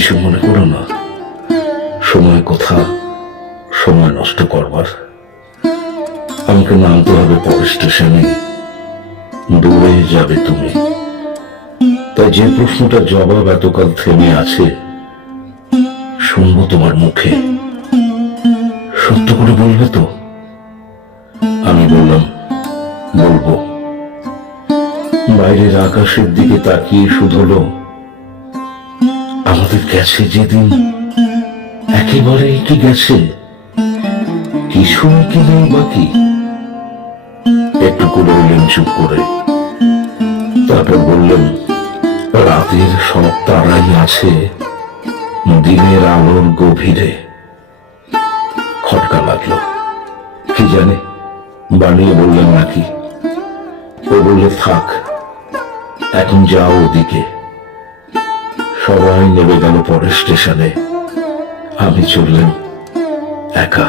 কিছু মনে করো না, সময় কথা, সময় নষ্ট করবার। আমাকে নামতে হবে পরের স্টেশনে, দূরে যাবে তুমি। তাই যে প্রশ্নটার জবাব এতকাল থেমে আছে, শুনবো তোমার মুখে। সত্য করে বলবে তো? আমি বললাম, বলবো। বাইরের আকাশের দিকে তাকিয়ে শুধলো, আমাদের গেছে যেদিন একেবারে কি গেছে, কিছুই কি নেই বাকি। একটু করে রইলেন চুপ করে, তারপর বললেন, রাতের সব তারাই আছে দিনের আলোর গভীরে। খটকা লাগলো, কি জানে বানিয়ে বললেন নাকি। ও বললে, থাক, এখন যাও ওদিকে। সবাই নেমে গেল পরের স্টেশনে, আমি চললেন একা।